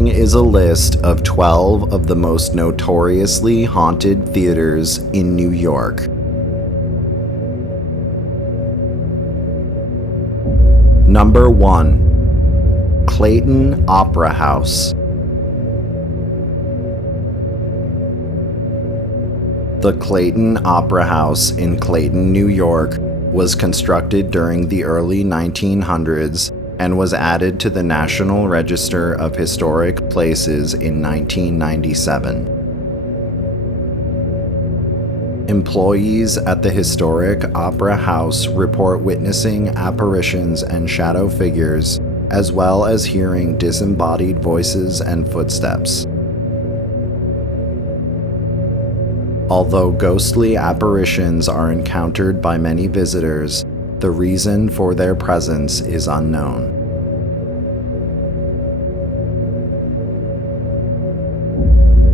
following is a list of 12 of the most notoriously haunted theaters in New York. Number 1. Clayton Opera House. The Clayton Opera House in Clayton, New York, was constructed during the early 1900s and was added to the National Register of Historic Places in 1997. Employees at the historic Opera House report witnessing apparitions and shadow figures, as well as hearing disembodied voices and footsteps. Although ghostly apparitions are encountered by many visitors, the reason for their presence is unknown.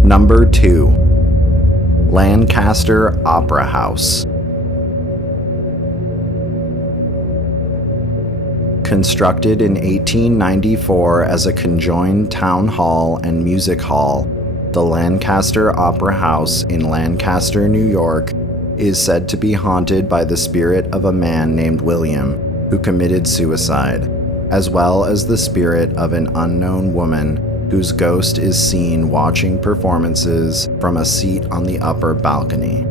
Number 2. Lancaster Opera House. Constructed in 1894 as a conjoined town hall and music hall, the Lancaster Opera House in Lancaster, New York, is said to be haunted by the spirit of a man named William, who committed suicide, as well as the spirit of an unknown woman whose ghost is seen watching performances from a seat on the upper balcony.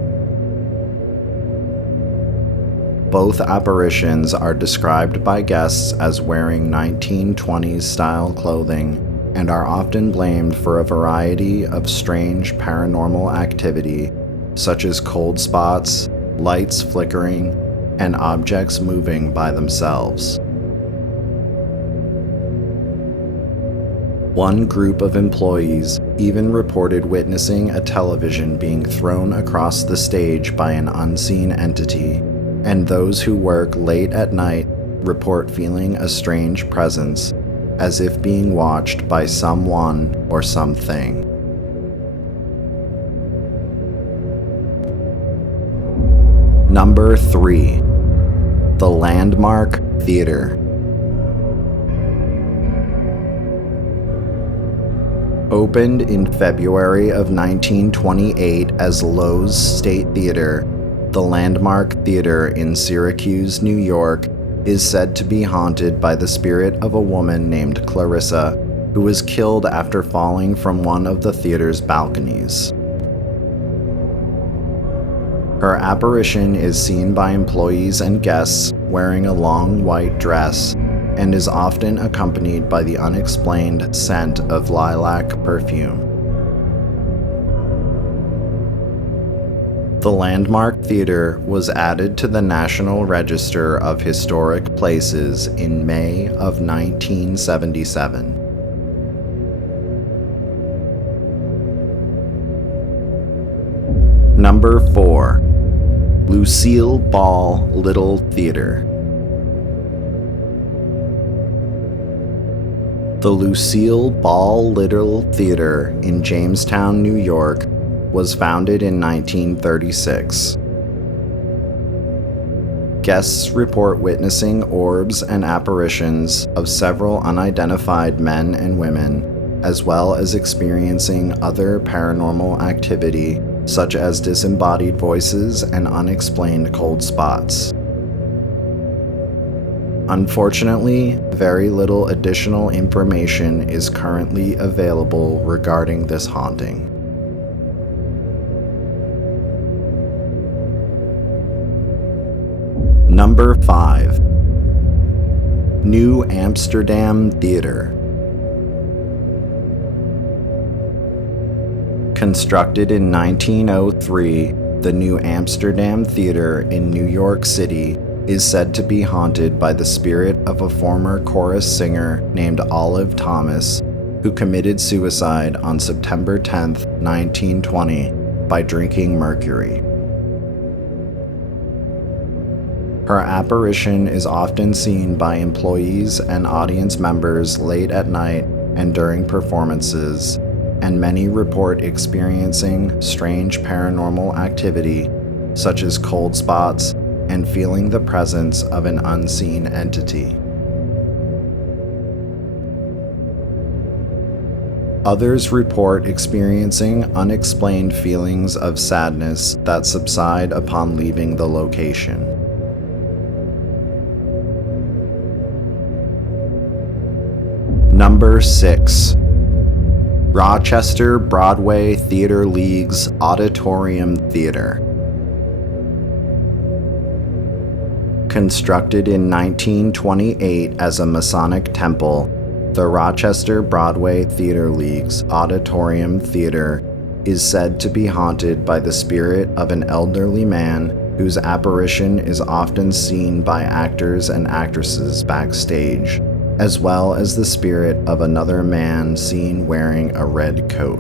Both apparitions are described by guests as wearing 1920s style clothing and are often blamed for a variety of strange paranormal activity, such as cold spots, lights flickering, and objects moving by themselves. One group of employees even reported witnessing a television being thrown across the stage by an unseen entity, and those who work late at night report feeling a strange presence, as if being watched by someone or something. Number 3. The Landmark Theater. Opened in February of 1928 as Loew's State Theater, the Landmark Theater in Syracuse, New York, is said to be haunted by the spirit of a woman named Clarissa, who was killed after falling from one of the theater's balconies. Her apparition is seen by employees and guests wearing a long white dress and is often accompanied by the unexplained scent of lilac perfume. The Landmark Theater was added to the National Register of Historic Places in May of 1977. Number 4. Lucille Ball Little Theater. The Lucille Ball Little Theater in Jamestown, New York, was founded in 1936. Guests report witnessing orbs and apparitions of several unidentified men and women, as well as experiencing other paranormal activity, such as disembodied voices and unexplained cold spots. Unfortunately, very little additional information is currently available regarding this haunting. Number 5. New Amsterdam Theater. Constructed in 1903, the New Amsterdam Theater in New York City is said to be haunted by the spirit of a former chorus singer named Olive Thomas, who committed suicide on September 10, 1920, by drinking mercury. Her apparition is often seen by employees and audience members late at night and during performances, and many report experiencing strange paranormal activity, such as cold spots and feeling the presence of an unseen entity. Others report experiencing unexplained feelings of sadness that subside upon leaving the location. Number 6. Rochester Broadway Theater League's Auditorium Theater. Constructed in 1928 as a Masonic temple, the Rochester Broadway Theater League's Auditorium Theater is said to be haunted by the spirit of an elderly man whose apparition is often seen by actors and actresses backstage, as well as the spirit of another man seen wearing a red coat.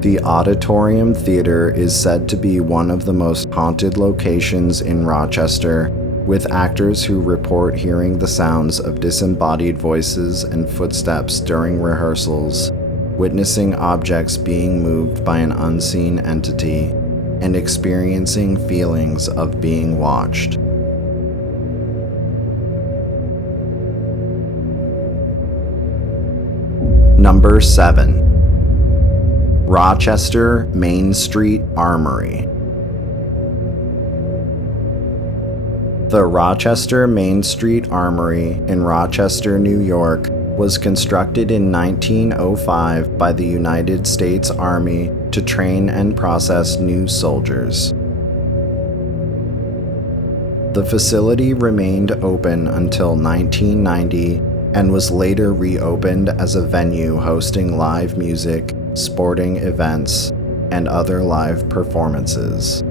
The Auditorium Theater is said to be one of the most haunted locations in Rochester, with actors who report hearing the sounds of disembodied voices and footsteps during rehearsals, witnessing objects being moved by an unseen entity, and experiencing feelings of being watched. Number 7. Rochester Main Street Armory. The Rochester Main Street Armory in Rochester, New York, was constructed in 1905 by the United States Army to train and process new soldiers. The facility remained open until 1990 and was later reopened as a venue hosting live music, sporting events, and other live performances.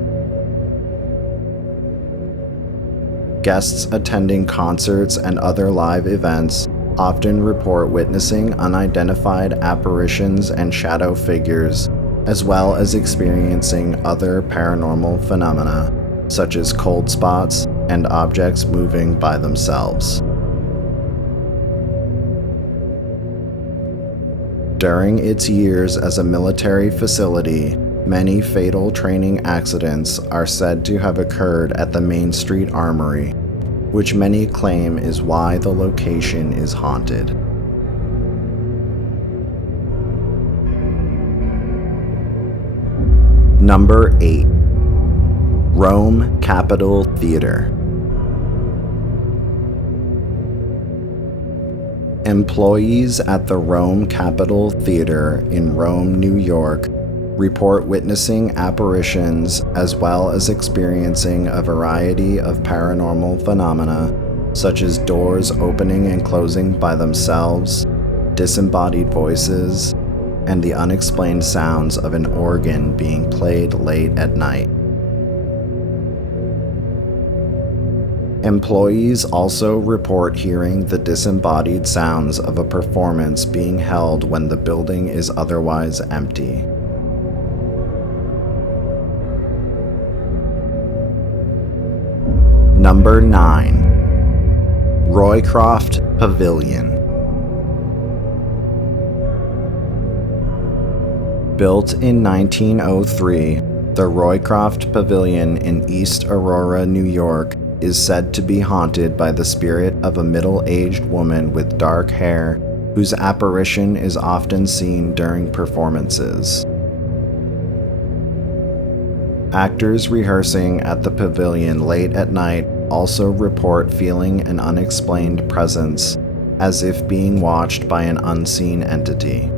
Guests attending concerts and other live events often report witnessing unidentified apparitions and shadow figures, as well as experiencing other paranormal phenomena, such as cold spots and objects moving by themselves. During its years as a military facility, many fatal training accidents are said to have occurred at the Main Street Armory, which many claim is why the location is haunted. Number 8. Rome Capitol Theater. Employees at the Rome Capitol Theater in Rome, New York, report witnessing apparitions as well as experiencing a variety of paranormal phenomena, such as doors opening and closing by themselves, disembodied voices, and the unexplained sounds of an organ being played late at night. Employees also report hearing the disembodied sounds of a performance being held when the building is otherwise empty. Number 9. Roycroft Pavilion. Built in 1903, the Roycroft Pavilion in East Aurora, New York, is said to be haunted by the spirit of a middle-aged woman with dark hair, whose apparition is often seen during performances. Actors rehearsing at the pavilion late at night also report feeling an unexplained presence, as if being watched by an unseen entity.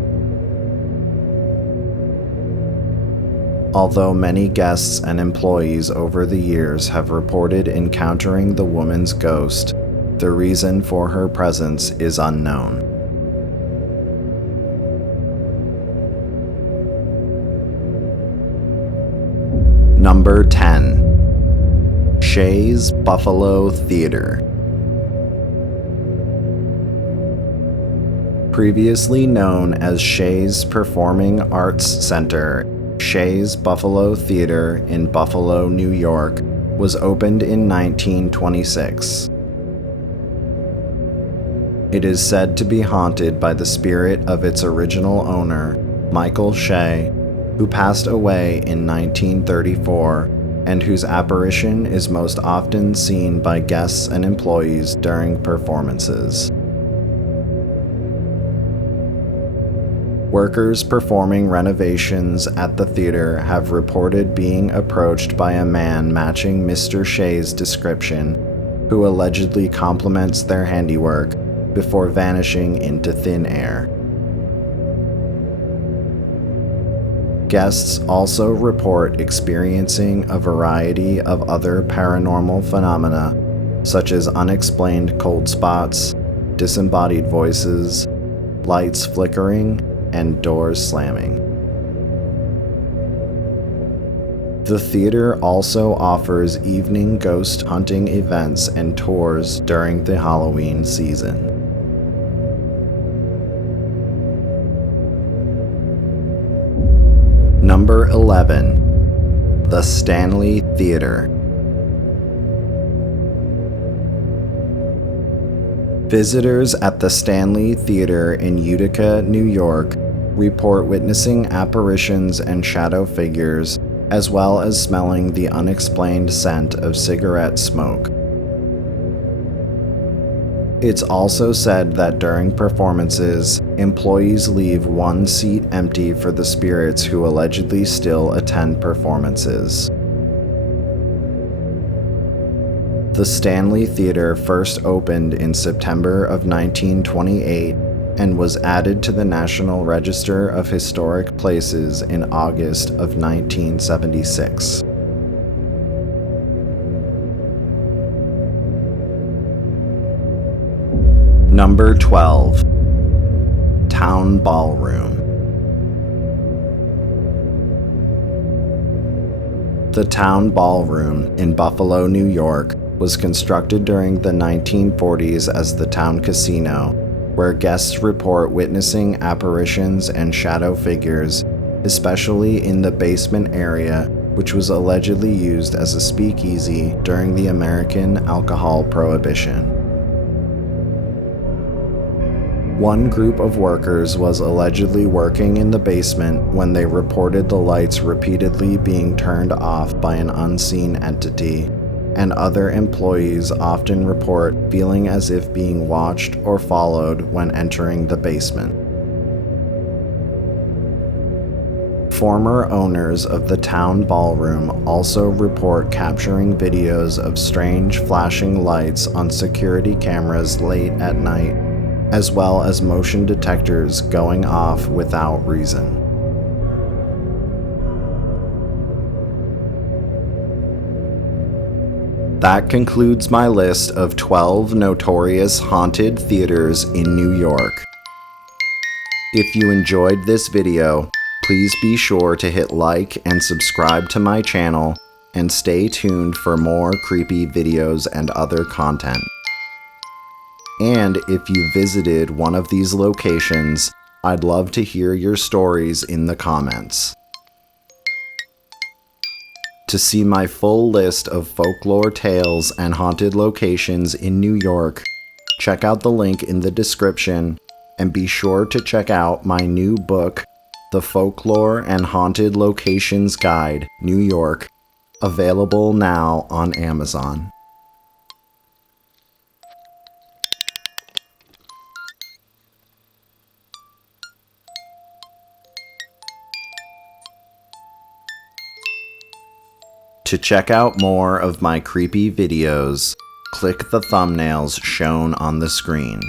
Although many guests and employees over the years have reported encountering the woman's ghost, the reason for her presence is unknown. Number 10. Shea's Buffalo Theater. Previously known as Shea's Performing Arts Center, Shea's Buffalo Theater in Buffalo, New York, was opened in 1926. It is said to be haunted by the spirit of its original owner, Michael Shea, who passed away in 1934, and whose apparition is most often seen by guests and employees during performances. Workers performing renovations at the theater have reported being approached by a man matching Mr. Shea's description, who allegedly compliments their handiwork before vanishing into thin air. Guests also report experiencing a variety of other paranormal phenomena, such as unexplained cold spots, disembodied voices, lights flickering, and doors slamming. The theater also offers evening ghost hunting events and tours during the Halloween season. Number 11. The Stanley Theater. Visitors at the Stanley Theater in Utica, New York, report witnessing apparitions and shadow figures, as well as smelling the unexplained scent of cigarette smoke. It's also said that during performances, employees leave one seat empty for the spirits who allegedly still attend performances. The Stanley Theater first opened in September of 1928 and was added to the National Register of Historic Places in August of 1976. Number 12. Town Ballroom. The Town Ballroom in Buffalo, New York, was constructed during the 1940s as the Town Casino, where guests report witnessing apparitions and shadow figures, especially in the basement area, which was allegedly used as a speakeasy during the American alcohol prohibition. One group of workers was allegedly working in the basement when they reported the lights repeatedly being turned off by an unseen entity, and other employees often report feeling as if being watched or followed when entering the basement. Former owners of the Town Ballroom also report capturing videos of strange flashing lights on security cameras late at night, as well as motion detectors going off without reason. That concludes my list of 12 notorious haunted theaters in New York. If you enjoyed this video, please be sure to hit like and subscribe to my channel, and stay tuned for more creepy videos and other content. And if you visited one of these locations, I'd love to hear your stories in the comments. To see my full list of folklore tales and haunted locations in New York, check out the link in the description, and be sure to check out my new book, The Folklore and Haunted Locations Guide, New York, available now on Amazon. To check out more of my creepy videos, click the thumbnails shown on the screen.